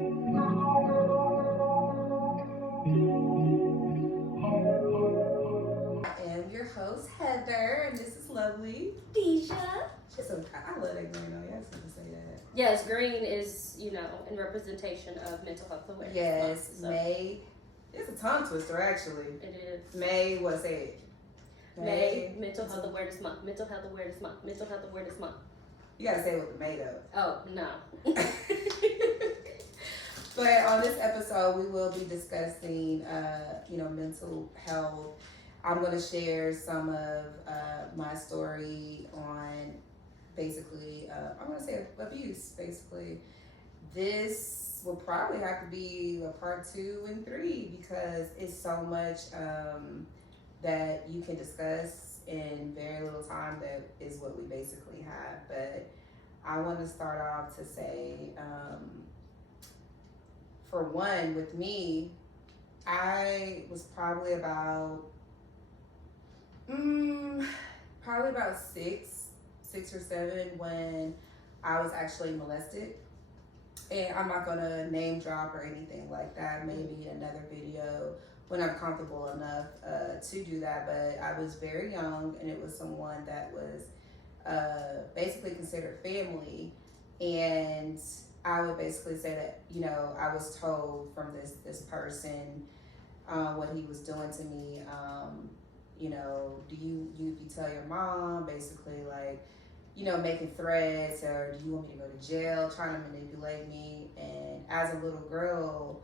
I am your host, Heather, and this is lovely Deja. She's so kind. I love that green on. You have to say that. Yes, green is, in representation of mental health awareness. Yes, so. May. It's a tongue twister, actually. It is. May, what's it? May Mental Health Awareness Month. Mental Health Awareness Month. Mental Health Awareness Month. You gotta say it with the May, though. Oh, no. But on this episode, we will be discussing, mental health. I'm going to share some of my story on basically, I'm going to say abuse, basically. This will probably have to be a part 2 and 3 because it's so much that you can discuss in very little time. That is what we basically have. But I want to start off to say, for one, with me, I was probably about 6 or 7 when I was actually molested. And I'm not gonna name drop or anything like that. Maybe in another video when I'm comfortable enough to do that. But I was very young, and it was someone that was basically considered family. And I would basically say that, I was told from this person what he was doing to me. Do you tell your mom, basically, like, making threats, or do you want me to go to jail, trying to manipulate me? And as a little girl,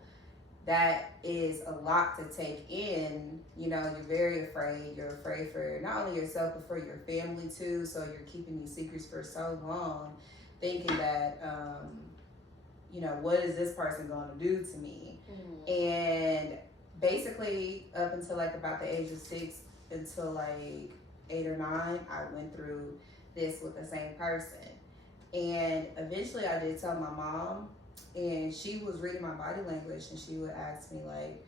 that is a lot to take in. You're very afraid. You're afraid for not only yourself, but for your family too. So you're keeping these secrets for so long, thinking that, what is this person going to do to me? Mm-hmm. And basically, up until like about the age of 6 until like 8 or 9, I went through this with the same person. And eventually I did tell my mom, and she was reading my body language, and she would ask me, like,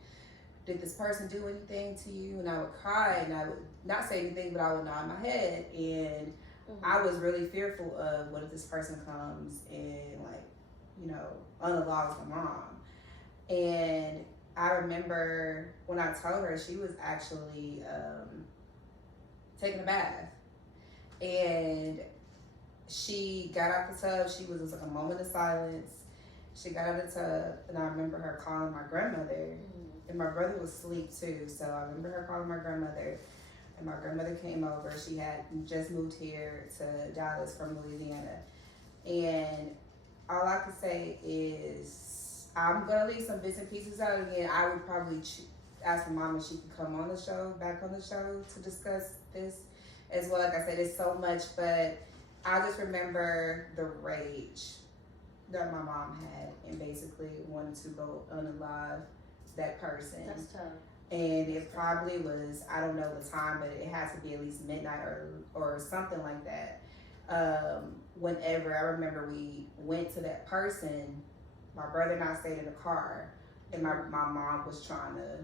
did this person do anything to you? And I would cry, and I would not say anything, but I would nod my head. And I was really fearful of what if this person comes and, like, unallows my mom. And I remember when I told her, she was actually taking a bath. And she got out the tub. It was like a moment of silence. She got out of the tub, and I remember her calling my grandmother. And my brother was asleep too, so I remember her calling my grandmother. And my grandmother came over. She had just moved here to Dallas from Louisiana. And all I can say is, I'm going to leave some bits and pieces out. Again, I would probably ask my mom if she could come on the show, back on the show, to discuss this as well. Like I said, it's so much, but I just remember the rage that my mom had, and basically wanted to go unalive that person. That's tough. And it probably was, I don't know the time, but it had to be at least midnight or something like that. Whenever I remember we went to that person, my brother and I stayed in the car, and my mom was trying to,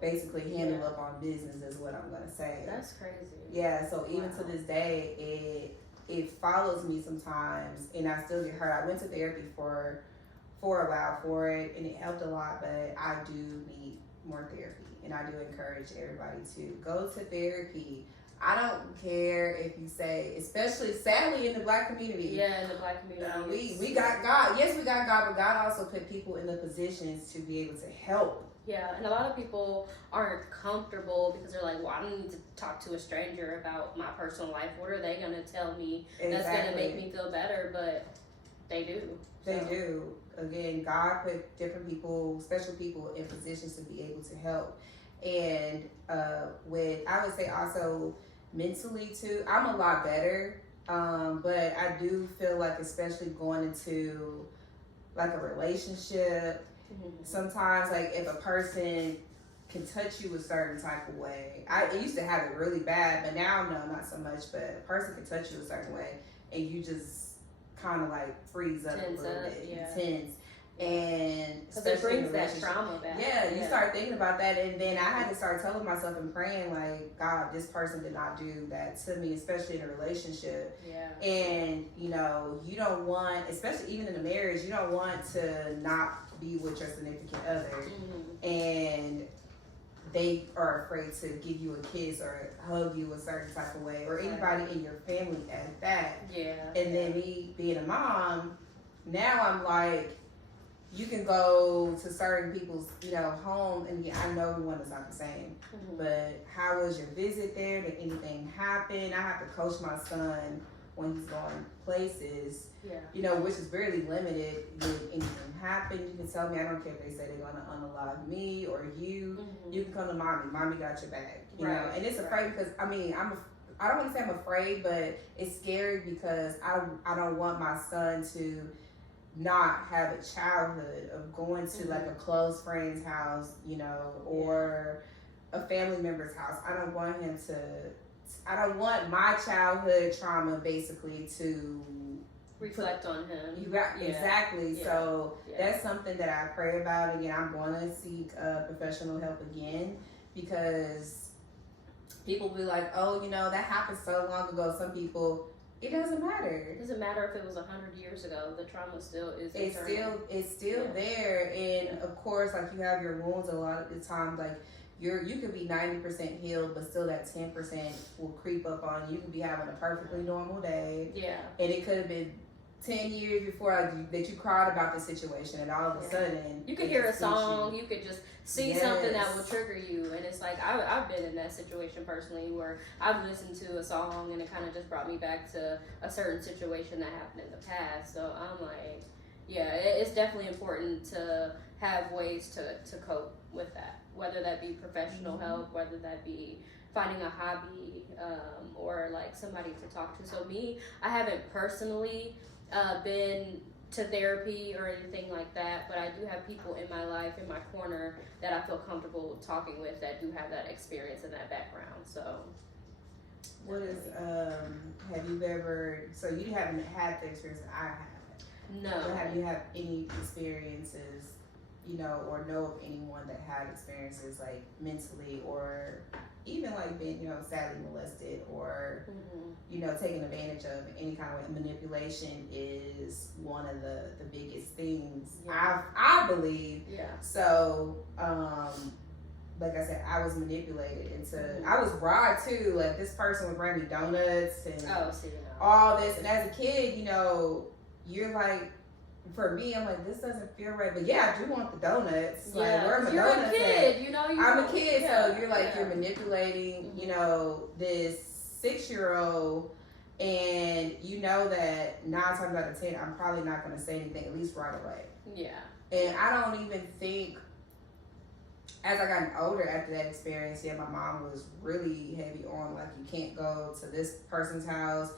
basically handle up on business, is what I'm gonna say. That's crazy. Yeah, so even to this day, it follows me sometimes, and I still get hurt. I went to therapy for a while for it, and it helped a lot, but I do need more therapy, and I do encourage everybody to go to therapy. I don't care if you say, especially sadly in the Black community. Yeah, in the Black community. We got God. Yes, we got God, but God also put people in the positions to be able to help. Yeah, and a lot of people aren't comfortable because they're like, well, I don't need to talk to a stranger about my personal life. What are they going to tell me that's going to make me feel better? But they do. They do. Again, God put different people, special people, in positions to be able to help. And I would say also mentally too, I'm a lot better. But I do feel like, especially going into like a relationship, sometimes, like, if a person can touch you a certain type of way, I used to have it really bad, but now no, not so much. But a person can touch you a certain way, and you just kind of like freeze up a little bit, tense. And because it brings that trauma back. Yeah, you start thinking about that, and then I had to start telling myself and praying, like, God, this person did not do that to me, especially in a relationship. Yeah. And you know, you don't want, especially even in a marriage, you don't want to not be with your significant other, and they are afraid to give you a kiss or hug you a certain type of way, or anybody in your family at that. Yeah. And then me being a mom, now I'm like, you can go to certain people's, you know, home, and I know everyone is not the same. But how was your visit there? Did anything happen? I have to coach my son when he's going places, you know, which is very limited. Did anything happen? You can tell me. I don't care if they say they're going to unalive me or you. You can come to mommy. Mommy got your back. You know, and it's afraid because, I mean, I don't want to say I'm afraid, but it's scary because I don't want my son to not have a childhood of going to like a close friend's house, you know, or a family member's house. I don't want my childhood trauma basically to reflect on him. Exactly. So that's something that I pray about. Again, I'm going to seek professional help again, because people be like, oh, you know, that happened so long ago. Some people, it doesn't matter. It doesn't matter if it was 100 years ago. The trauma still is. It's still there, and of course, like, you have your wounds a lot of the time. Like, you could be 90% healed, but still that 10% will creep up on you. You could be having a perfectly normal day, and it could have been 10 years before that you cried about the situation, and all of a sudden you could hear a song, you could just see something that will trigger you, and it's like I've been in that situation personally where I've listened to a song and it kind of just brought me back to a certain situation that happened in the past. So I'm like, it's definitely important to have ways to cope with that, whether that be professional help, whether that be finding a hobby, or like somebody to talk to. So me, I haven't personally been to therapy or anything like that, but I do have people in my life, in my corner, that I feel comfortable talking with that do have that experience and that background. So what is have you ever, so you haven't had the experience that I have? No. But have you had any experiences, you know, or know of anyone that had experiences like mentally, or even like being, you know, sadly molested, or you know, taken advantage of any kind of way? Manipulation is one of the biggest things, I believe. So like I said, I was manipulated into, I was bribed too. Like, this person would bring me donuts and all this, and as a kid, you know, you're like, for me, I'm like, this doesn't feel right, but I do want the donuts. Like, where are my donuts at? You know, I'm a kid, so you're like, you're manipulating, you know, this 6-year-old, and you know that 9 times out of 10, I'm probably not going to say anything, at least right away. And I don't even think, as I got older after that experience, my mom was really heavy on, like, you can't go to this person's house,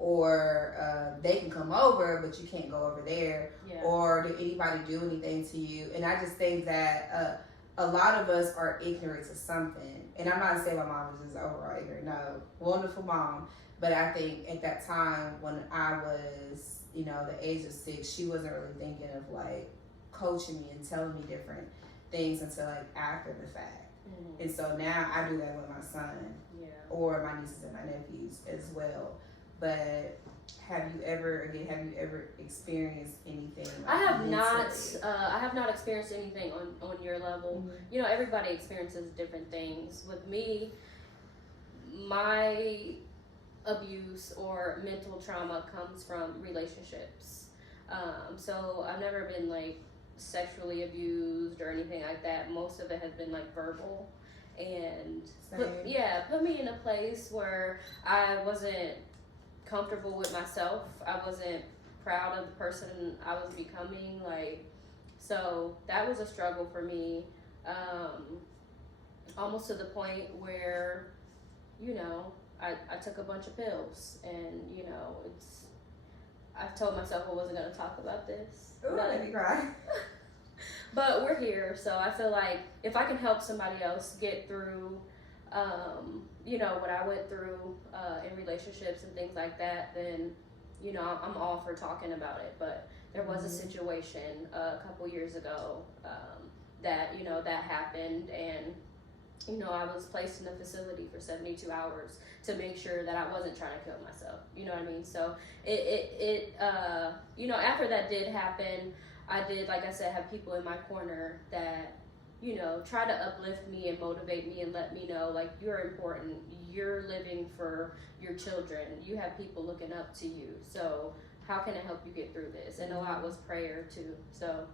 or they can come over, but you can't go over there, or did anybody do anything to you? And I just think that a lot of us are ignorant to something. And I'm not saying my mom was just overall ignorant. No, wonderful mom. But I think at that time when I was, you know, the age of 6, she wasn't really thinking of like coaching me and telling me different things until like after the fact. And so now I do that with my son, or my nieces and my nephews as well. But have you ever experienced anything? Like, I have not experienced anything on your level. You know, everybody experiences different things. With me, my abuse or mental trauma comes from relationships. So I've never been like sexually abused or anything like that. Most of it has been like verbal, and put me in a place where I wasn't comfortable with myself. I wasn't proud of the person I was becoming. Like, so that was a struggle for me, almost to the point where, you know, I took a bunch of pills, and you know, I told myself I wasn't going to talk about this. Ooh, that made me cry. But we're here, so I feel like if I can help somebody else get through you know, what I went through in relationships and things like that, then, I'm all for talking about it, but there was a situation a couple years ago that that happened, and I was placed in a facility for 72 hours to make sure that I wasn't trying to kill myself. You know what I mean? So after that did happen, I did, like I said, have people in my corner that, try to uplift me and motivate me and let me know, like, you're important. You're living for your children. You have people looking up to you. So how can I help you get through this? And a lot was prayer too. So,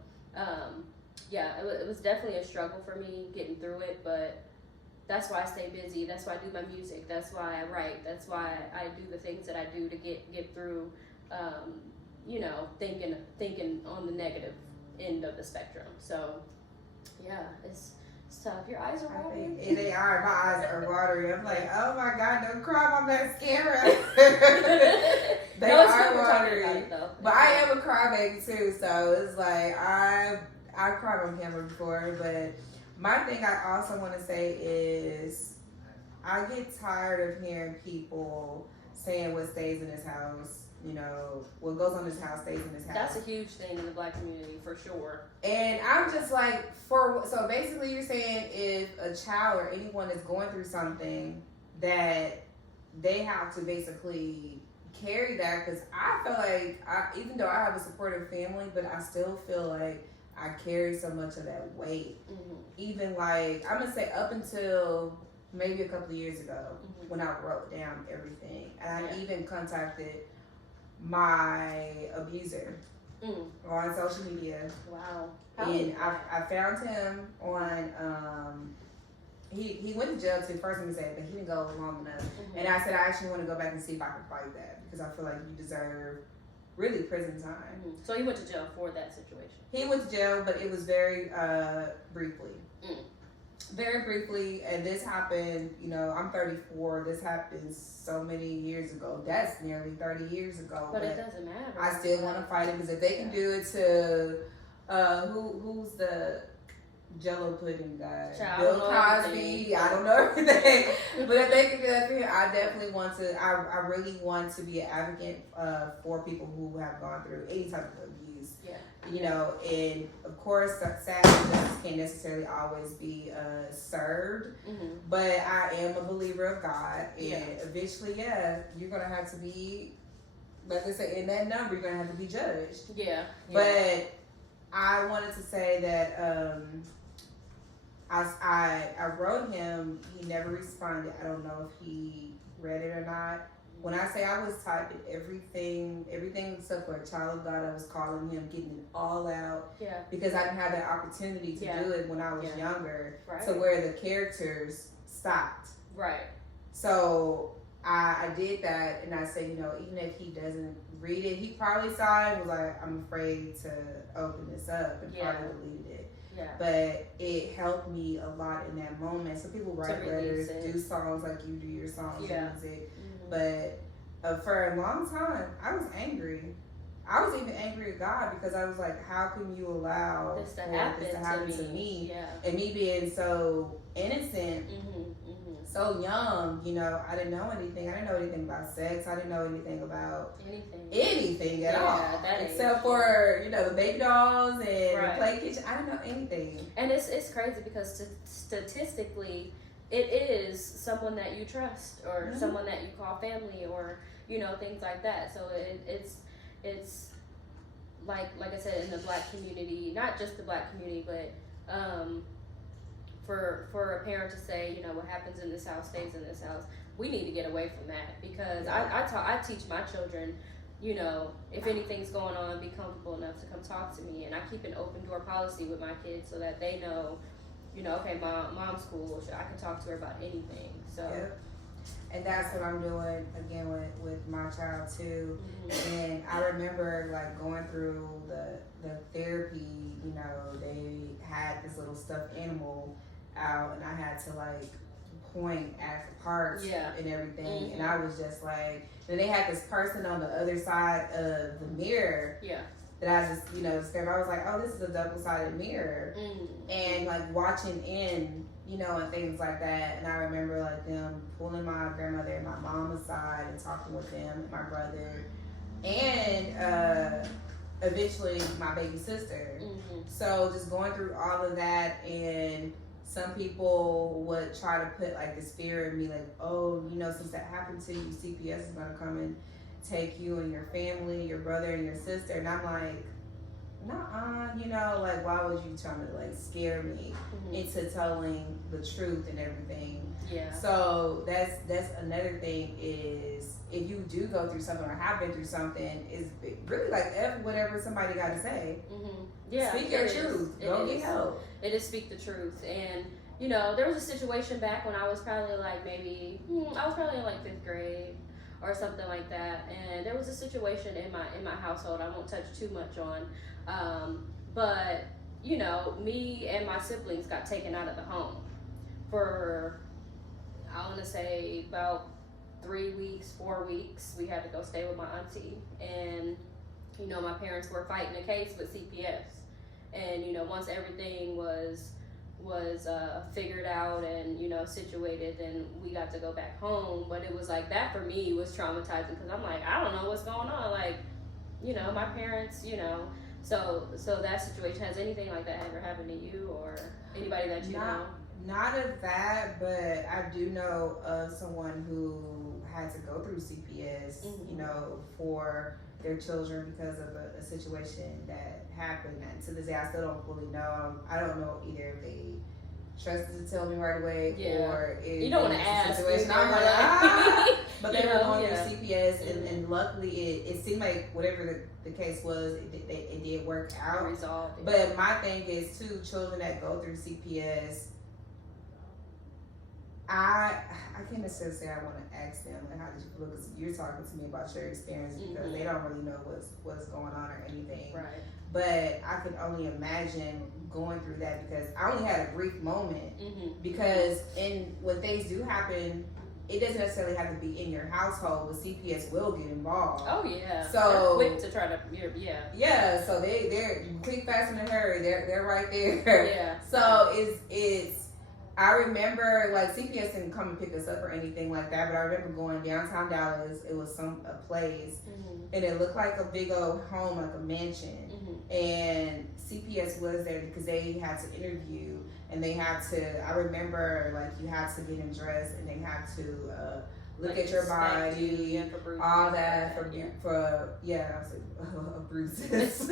it was definitely a struggle for me getting through it, but that's why I stay busy. That's why I do my music. That's why I write. That's why I do the things that I do to get through, thinking on the negative end of the spectrum. So, yeah, it's tough. Your eyes are watering. They are. My eyes are watering. I'm like, oh my God, don't cry my mascara. They are watering. But I am a crybaby too, so it's like I cried on camera before, but my thing I also want to say is I get tired of hearing people saying what stays in this house, what goes on this house stays in this house. That's a huge thing in the Black community for sure. And I'm just like, so basically you're saying if a child or anyone is going through something that they have to basically carry that, because I feel like, even though I have a supportive family, but I still feel like I carry so much of that weight. Even like, I'm gonna say up until maybe a couple of years ago when I wrote down everything. And I even contacted my abuser on social media. Wow. And I found him on, he went to jail too, first thing he said, but he didn't go long enough. And I said, I actually want to go back and see if I can fight that, because I feel like you deserve really prison time. So he went to jail for that situation? He went to jail, but it was very briefly. Very briefly, and this happened, I'm 34, this happened so many years ago. That's nearly 30 years ago. But it doesn't matter. I still want to fight it, because if they can do it to, who's the Jello pudding guy? Bill Cosby. I don't know everything. But if they can do that for him, I definitely want to, I really want to be an advocate for people who have gone through any type of abuse. And of course, sadly, justice can't necessarily always be served. But I am a believer of God. And eventually, you're going to have to be, like I said, in that number, you're going to have to be judged. But I wanted to say that I wrote him. He never responded. I don't know if he read it or not. When I say I was typing everything except for a child of God, I was calling him, getting it all out. Because I didn't have that opportunity to do it when I was younger. To where the characters stopped. So I did that, and I said, even if he doesn't read it, he probably saw it and was like, I'm afraid to open this up, and probably deleted it. But it helped me a lot in that moment. So people write letters, do songs like you do your songs and music. But for a long time, I was angry. I was even angry at God, because I was like, how can you allow this to happen to me? And me being so innocent, so young, I didn't know anything. I didn't know anything about sex. I didn't know anything about anything at all. Except for, the baby dolls and the play kitchen. I didn't know anything. And it's crazy, because statistically, it is someone that you trust, or someone that you call family, or, things like that. So it's like I said, in the Black community, not just the Black community, but for a parent to say, what happens in this house stays in this house, we need to get away from that, because I teach my children, if anything's going on, be comfortable enough to come talk to me, and I keep an open door policy with my kids so that they know, okay, mom's cool, I can talk to her about anything. So and that's what I'm doing again with my child too. And I remember like going through the therapy, they had this little stuffed animal out, and I had to like point at the parts and everything. And I was just like, then they had this person on the other side of the mirror that I just, scared. I was like, oh, this is a double-sided mirror. And like watching in, and things like that. And I remember like them pulling my grandmother and my mom aside and talking with them and my brother. and eventually my baby sister. So just going through all of that, and some people would try to put like this fear in me, like, oh, you know, since that happened to you, CPS is gonna come and take you and your family, your brother and your sister. And I'm like, nuh-uh, you know, like, why would you trying to like scare me into telling the truth and everything? Yeah. So that's another thing, is if you do go through something or have been through something, is really like whatever somebody got to say. Yeah. Speak your truth. Go get help. It is speak the truth. And you know, there was a situation back when I was probably like I was probably in like 5th grade or something like that, and there was a situation in my household I won't touch too much on, but you know, me and my siblings got taken out of the home for, I want to say, about 3 weeks, 4 weeks. We had to go stay with my auntie, and you know, my parents were fighting a case with CPS, and you know, once everything was figured out and you know, situated, then we got to go back home. But it was like that for me was traumatizing, because I'm like, I don't know what's going on, like, you know, my parents, you know. So that situation, has anything like that ever happened to you or anybody that you know? Not of that, but I do know of someone who had to go through CPS, you know, for their children because of a situation that happened. And to this day, I still don't fully know. I don't know either if they trusted to tell me right away, or if you don't want to ask. Situation. I'm like, but they were going through CPS, and luckily it seemed like whatever the case was, it did work out. Resolved. Yeah. But my thing is too, children that go through CPS, I can't necessarily say I want to ask them, like, how did you feel, because you're talking to me about your experience, because they don't really know what's going on or anything. Right. But I can only imagine going through that, because I only had a brief moment. Because when things do happen, it doesn't necessarily have to be in your household, but CPS will get involved. Oh yeah. So they're quick to try to Yeah. So they're quick, fast, and in a hurry. They're right there. Yeah. So it's. I remember, like, CPS didn't come and pick us up or anything like that, but I remember going downtown Dallas. It was a place, and it looked like a big old home, like a mansion. And CPS was there because they had to interview, and they had to. I remember, like, you had to get in dress, and they had to look at your body, all that for bruises.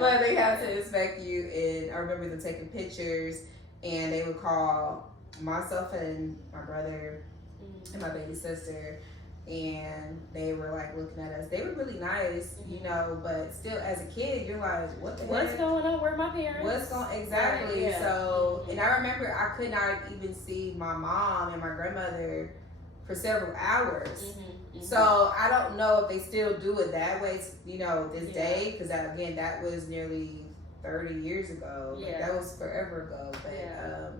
But they had to inspect you, and I remember them taking pictures. And they would call myself and my brother and my baby sister, and they were like looking at us. They were really nice, you know, but still, as a kid, you're like, what the what's heck? going on? Where are my parents? What's going exactly? Right, So, and I remember I could not even see my mom and my grandmother for several hours. So I don't know if they still do it that way, you know, this day, because that was nearly 30 years ago. Like, that was forever ago. But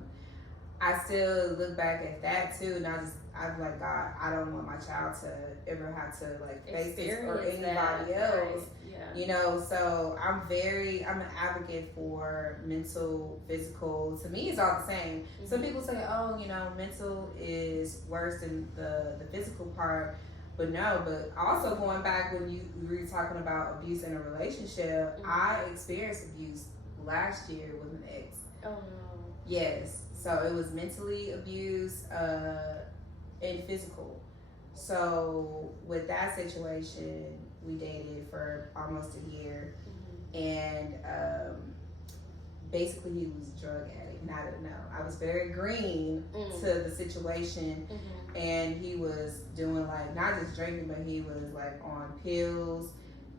I still look back at that too, and I'm like, God, I don't want my child to ever have to like face this or anybody else. Right. Yeah. You know, so I'm an advocate for mental, physical. To me, it's all the same. Some people say, oh, you know, mental is worse than the physical part. But no, but also going back when you were talking about abuse in a relationship, I experienced abuse last year with an ex. Oh no. Yes. So it was mentally abuse and physical. So with that situation, we dated for almost a year, and basically he was a drug addict, and I didn't know. I was very green to the situation. And he was doing, like, not just drinking, but he was like on pills,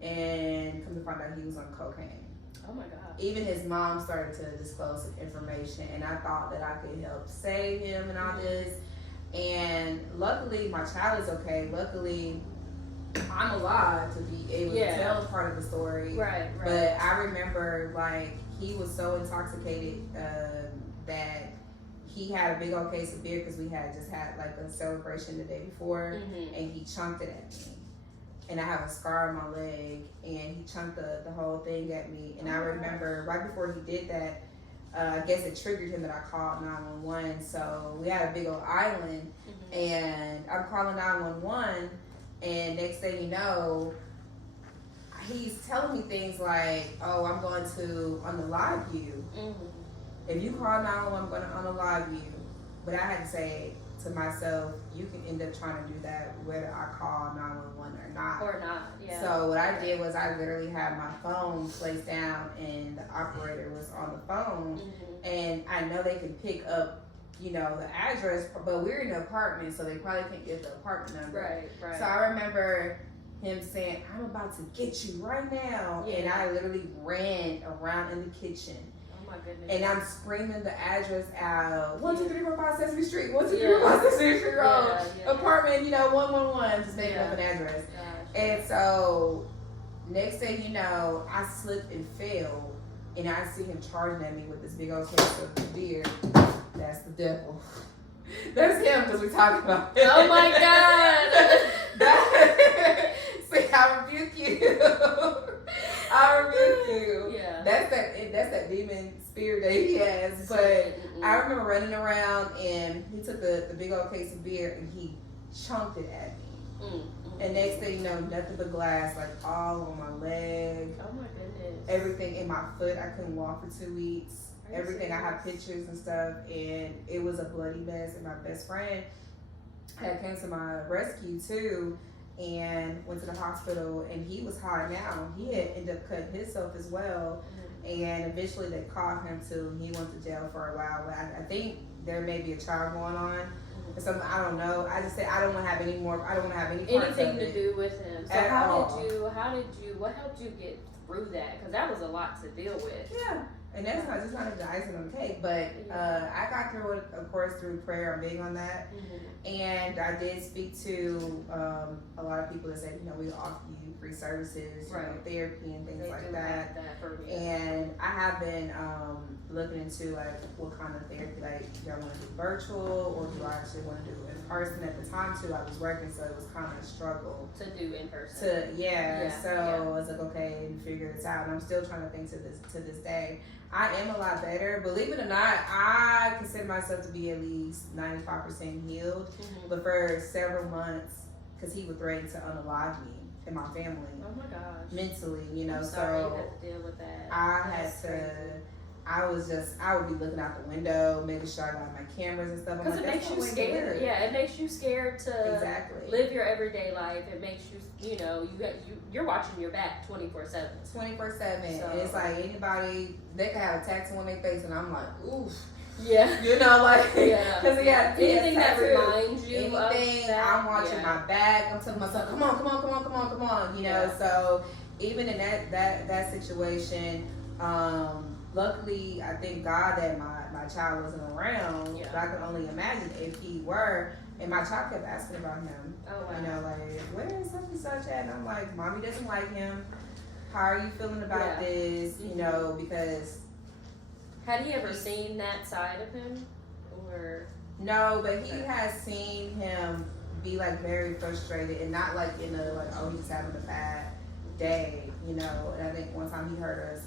and come to find out he was on cocaine. Oh my God. Even his mom started to disclose some information, and I thought that I could help save him and all this. And luckily my child is okay. Luckily I'm alive to be able to tell part of the story. Right. But I remember, like, he was so intoxicated that he had a big old case of beer, because we had just had like a celebration the day before, and he chunked it at me. And I have a scar on my leg, and he chunked the whole thing at me. And I remember right before he did that, I guess it triggered him that I called 911. So we had a big old island, and I'm calling 911, And next thing you know, he's telling me things like, "Oh, I'm going to unalive you. If you call 911, I'm going to unalive you." But I had to say to myself, you can end up trying to do that whether I call 911 or not. Or not, yeah. So what I did was I literally had my phone placed down and the operator was on the phone. And I know they can pick up, you know, the address, but we're in an apartment, so they probably can't get the apartment number. Right. So I remember him saying, "I'm about to get you right now." Yeah. And I literally ran around in the kitchen. Oh my goodness. And I'm screaming the address out. 12345 Sesame Street. 12345 Sesame Street Road. Apartment, you know, 111. Just making up an address. Gosh. And so, next thing you know, I slipped and fell. And I see him charging at me with this big old case of beer. That's the devil. That's him because we're talking about it. Oh my God. See, I rebuke you. I rebuke you. Yeah. That's that demon spirit that he has. But I remember running around and he took the big old case of beer and he chunked it at me. And next thing you know, nothing but glass, like all on my leg. Oh my goodness. Everything in my foot. I couldn't walk for 2 weeks. Everything. I have pictures and stuff, and it was a bloody mess. And my best friend had came to my rescue too, and went to the hospital. And he was high now. He had ended up cutting himself as well, and eventually they caught him too. He went to jail for a while. But I think there may be a trial going on. Or something, I don't know. I just say I don't want to have any more. I don't want to have anything to do with him. So At all. What helped you get through that? Because that was a lot to deal with. Yeah. And that's not just not the icing on the cake, but I got through it, of course, through prayer. I'm big on that. And I did speak to a lot of people that said, you know, we offer you free services, you know, therapy and things like that. And I have been looking into like what kind of therapy, like do I want to do virtual or do I actually want to do in person? At the time too, I was working, so it was kind of a struggle to do in person. So I was like, okay, and figure this out. And I'm still trying to think to this day. I am a lot better. Believe it or not, I consider myself to be at least 95% healed. But for several months, because he would threaten to unalive me and my family. Oh my gosh. Mentally, you know. I'm sorry you had to deal with that. I would be looking out the window, making sure I got my cameras and stuff. Because it makes you scared. Yeah, it makes you scared to live your everyday life. It makes you, you know, you're watching your back 24/7. 24/7. So, and it's like anybody, they can have a tattoo on their face, and I'm like, oof. Yeah. You know, like, because anything that reminds you of that. I'm watching my back. I'm telling myself, come on. You know, so even in that situation, luckily, I thank God that my child wasn't around. But I can only imagine if he were. And my child kept asking about him. Oh, wow. You know, like, where is such and such at? And I'm like, Mommy doesn't like him. How are you feeling about this? You know, because... Had he ever seen that side of him? Or... No, but he has seen him be, like, very frustrated. And not, like, in a, like, oh, he's having a bad day, you know. And I think one time he heard us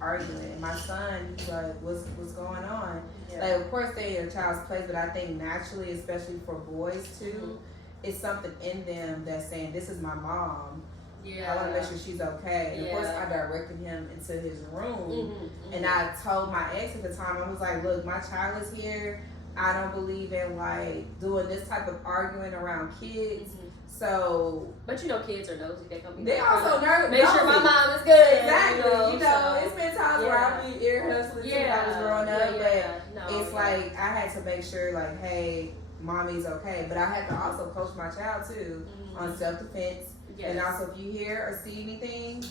arguing. And my son, he's like, what's going on? Like, of course, they're in a child's place, but I think naturally, especially for boys, too, it's something in them that's saying, this is my mom. I want to make sure she's okay. And of course, I directed him into his room. And I told my ex at the time, I was like, look, my child is here. I don't believe in, like, doing this type of arguing around kids. So, but you know, kids are nosy. They also nervous. Make sure my mom is good. Exactly. You know, it's been times where I've been ear hustling too when I was growing up, but it's like I had to make sure, like, hey, mommy's okay. But I had to also coach my child too on self-defense. And also, if you hear or see anything,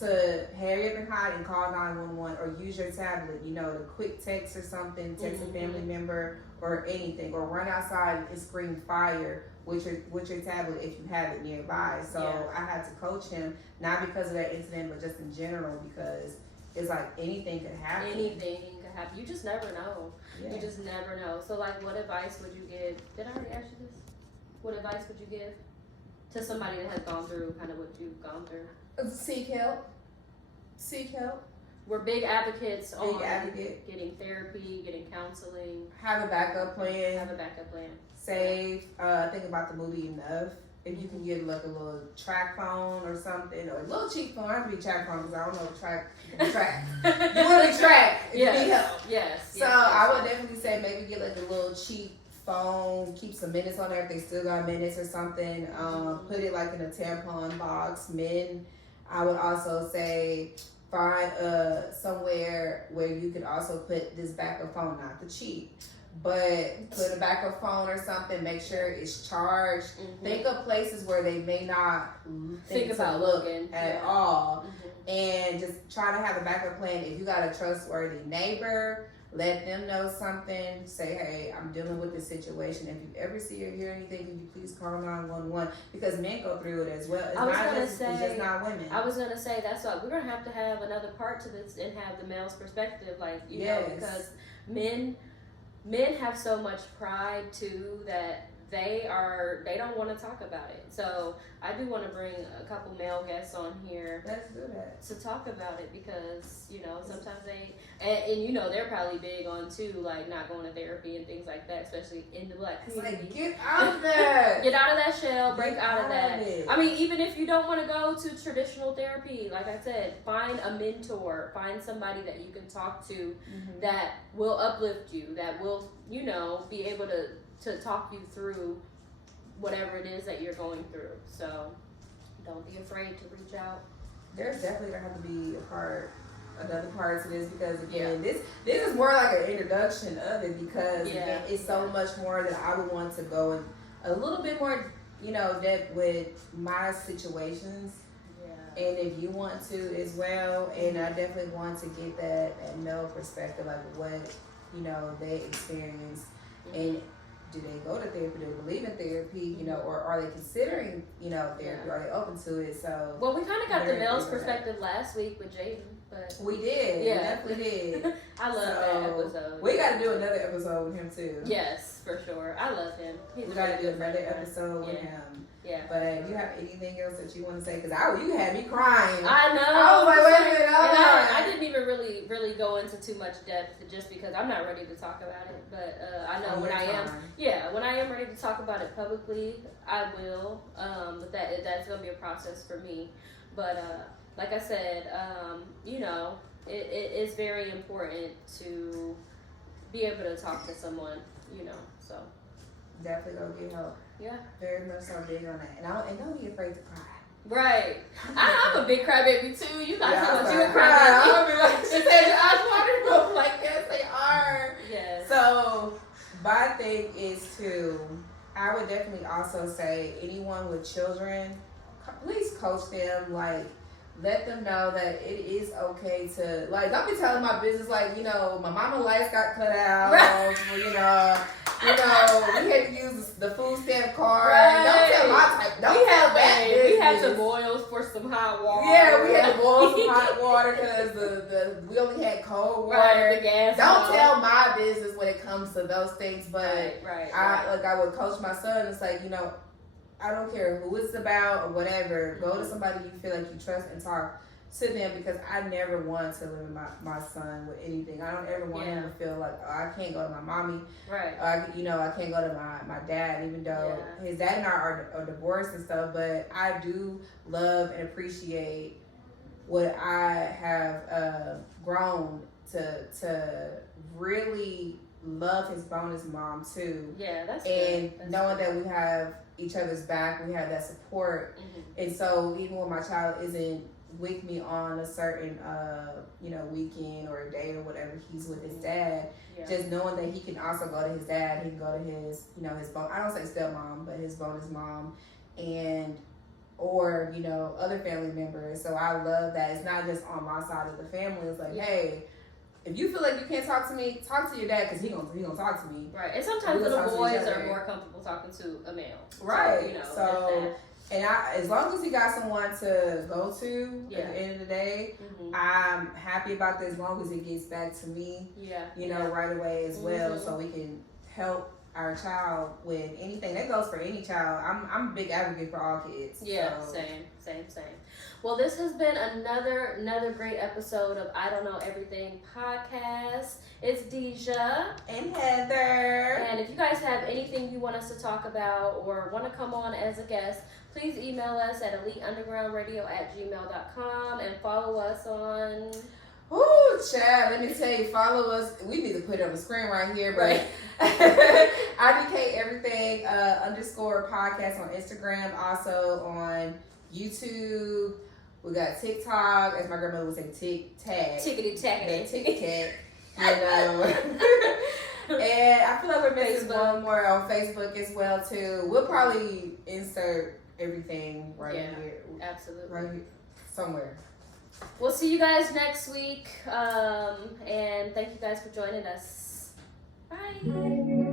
to hurry up and hide and call 911 or use your tablet. You know, to quick text or something, text a family member or anything, or run outside and scream fire with your tablet if you have it nearby. So I had to coach him, not because of that incident, but just in general, because it's like anything could happen. Anything could happen. You just never know. You just never know. So, like, what advice would you give? Did I already ask you this? What advice would you give to somebody that has gone through kind of what you've gone through? Seek help. We're big advocates on getting therapy, getting counseling. Have a backup plan. Save. Think about the movie Enough. if you can get like a little track phone or something, or a little cheap phone. I have to be track phone because I don't know track. You want to be tracked. Yes. So I would definitely say maybe get like a little cheap phone, keep some minutes on there if they still got minutes or something. Put it like in a tampon box. Men, I would also say find somewhere where you could also put this backup phone, not the cheap, but put a backup phone or something. Make sure it's charged. Think of places where they may not think about looking at all, and just try to have a backup plan. If you got a trustworthy neighbor, let them know something. Say, hey, I'm dealing with this situation. If you ever see or hear anything, can you please call 911? Because men go through it as well. It's just not women. I was gonna say that's what we're gonna have to have another part to this and have the male's perspective, like you know, because men have so much pride too that they don't want to talk about it. So I do want to bring a couple male guests on here. Let's do that. To talk about it, because you know sometimes they and you know they're probably big on too, like not going to therapy and things like that, especially in the Black community. Like, get out of that. Get out of that shell. Break out of that. It. I mean, even if you don't want to go to traditional therapy, like I said, find a mentor, find somebody that you can talk to that will uplift you, that will be able to talk you through whatever it is that you're going through. So don't be afraid to reach out. There's definitely gonna have to be another part to this, because again, this is more like an introduction of it, because again, it's so much more that I would want to go in a little bit more, depth with my situations. Yeah. And if you want to as well, and I definitely want to get that male perspective, like what they experience, and do they go to therapy? Do they believe in therapy? Or are they considering, therapy? Are they open to it? So well, we kind of got the male's perspective last week with Jaden, but we did. Yeah, we definitely did. I love that episode. We got to do another episode with him too. Yes, for sure. I love him. We got to do another episode with him. Yeah. But if you have anything else that you want to say, because you had me crying. I know. I was like, wait a minute. I didn't even really go into too much depth, just because I'm not ready to talk about it. But I know when I am ready to talk about it publicly, I will. But that's gonna be a process for me. But like I said, it is very important to be able to talk to someone. So definitely go get help. Yeah. Very much so big on that. And don't be afraid to cry. Right. I'm a big crybaby too. You guys know what you a crybaby. I'm be like, she said your eyes watering. I'm like, yes, they are. Yes. So my thing is I would definitely also say anyone with children, please coach them, like, let them know that it is okay to, like, don't be telling my business, like, my mama lights got cut out, right. We had to use the food stamp card. Right. Don't tell my type. Don't tell that business. We had to boil for some hot water. Yeah, we had to boil some hot water because we only had cold water. Right, the gas. Don't tell my business when it comes to those things. But right. I would coach my son. It's like, I don't care who it's about or whatever. Go to somebody you feel like you trust and talk to them, because I never want to limit my son with anything. I don't ever want him to feel like, I can't go to my mommy. Right. I can't go to my dad, even though his dad and I are divorced and stuff. But I do love and appreciate what I have grown to really love his bonus mom too. Yeah, that's and good. Knowing that we have each other's back, we have that support. And so even when my child isn't with me on a certain weekend or a day or whatever, he's with his dad, just knowing that he can also go to his dad, he can go to his his I don't say stepmom, but his bonus mom, and or other family members. So I love that it's not just on my side of the family. It's like, hey, if you feel like you can't talk to me, talk to your dad, because he gonna talk to me. Right. And sometimes little boys are more comfortable talking to a male. Right. So and as long as he got someone to go to at the end of the day, I'm happy about that, as long as it gets back to me, right away as well, so we can help our child with anything. That goes for any child. I'm a big advocate for all kids. Yeah, so. same. Well, this has been another great episode of I Don't Know Everything podcast. It's Deja and Heather. And if you guys have anything you want us to talk about or want to come on as a guest, please email us at eliteundergroundradio@gmail.com and follow us on... Ooh, child, let me tell you, follow us. We need to put it on the screen right here, but right. IDKEverything _ podcast on Instagram, also on YouTube. We got TikTok, as my grandmother would say, Tic-Tac. Tickety-tackety. Tic-Tac. And I feel like we're missing one more on Facebook as well, too. We'll probably insert everything right here. Absolutely. Right somewhere. We'll see you guys next week. And thank you guys for joining us. Bye.